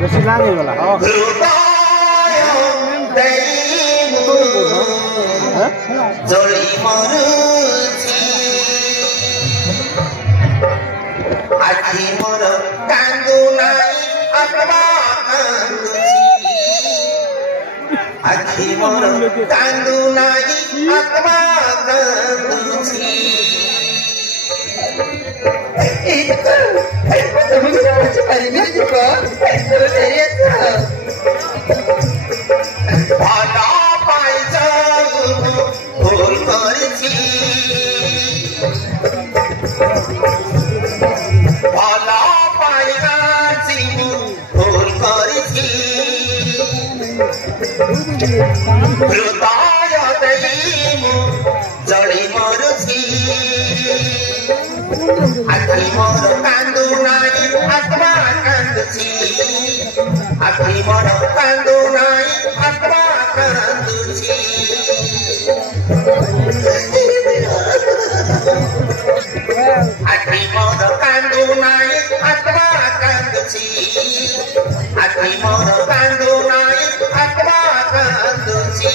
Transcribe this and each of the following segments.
बेसी लागे होला जड़ी मरुची आखी मोर कांदू नाई अथवा कांदुची आखी मोर कांदू नाई अथवा कांदुची भला पाइछ भूल करछि भला पाइछि भूल करछि हृदय दैमु जड़ी मरुछि आखी मोर कांदू नाई आत्मा कांदुछि आखी मोर कांदू नाई आत्मा कांदुछि आखी मोर कांदू नाई आत्मा कांदुछि आखी मोर कांदू नाई आत्मा कांदुछि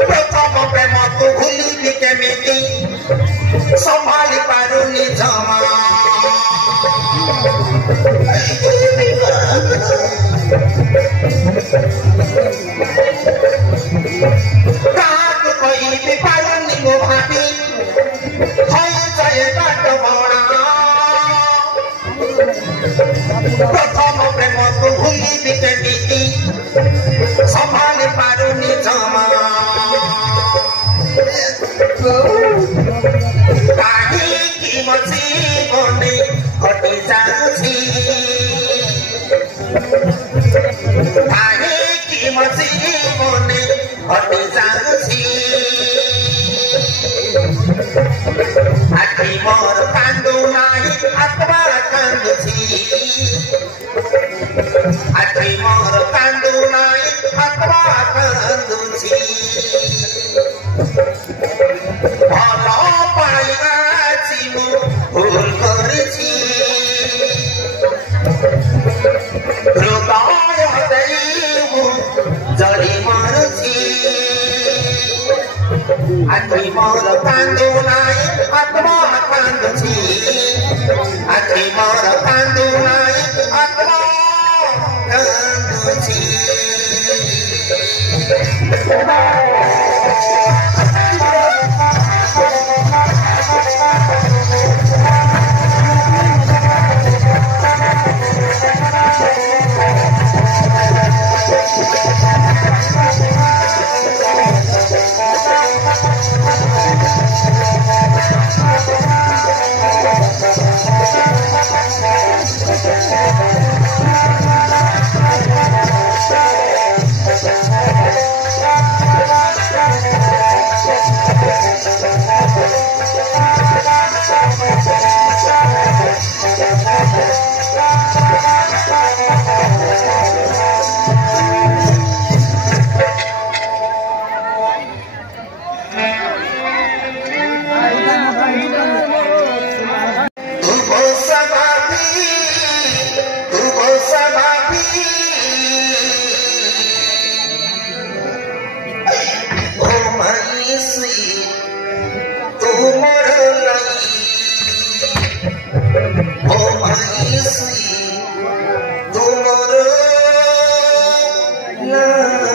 प्रथम प्रेम को भूली केमिति संभाली पारुनी जमा काक कहिबी पारुनी मो भाभी होय जाए बाट बणा प्रथम प्रेम को भूली केमिति संभाली पारुनी जमा काहीँकी म जीवनै हटि जान्छु काहीँकी म जीवनै हटि जान्छु आखी मोर कान्दो नाई आत्मा कान्दुछि आखी मोर कान्दो नाई आत्मा कान्दुछि भला पाइछि म भूल करछि हृदय दैमु जड़ी मरुछि आखी मोर कान्दो नाई आत्मा कान्दुछि आखी मोर कान्दो नाई आत्मा कान्दुछि তোমর লাগি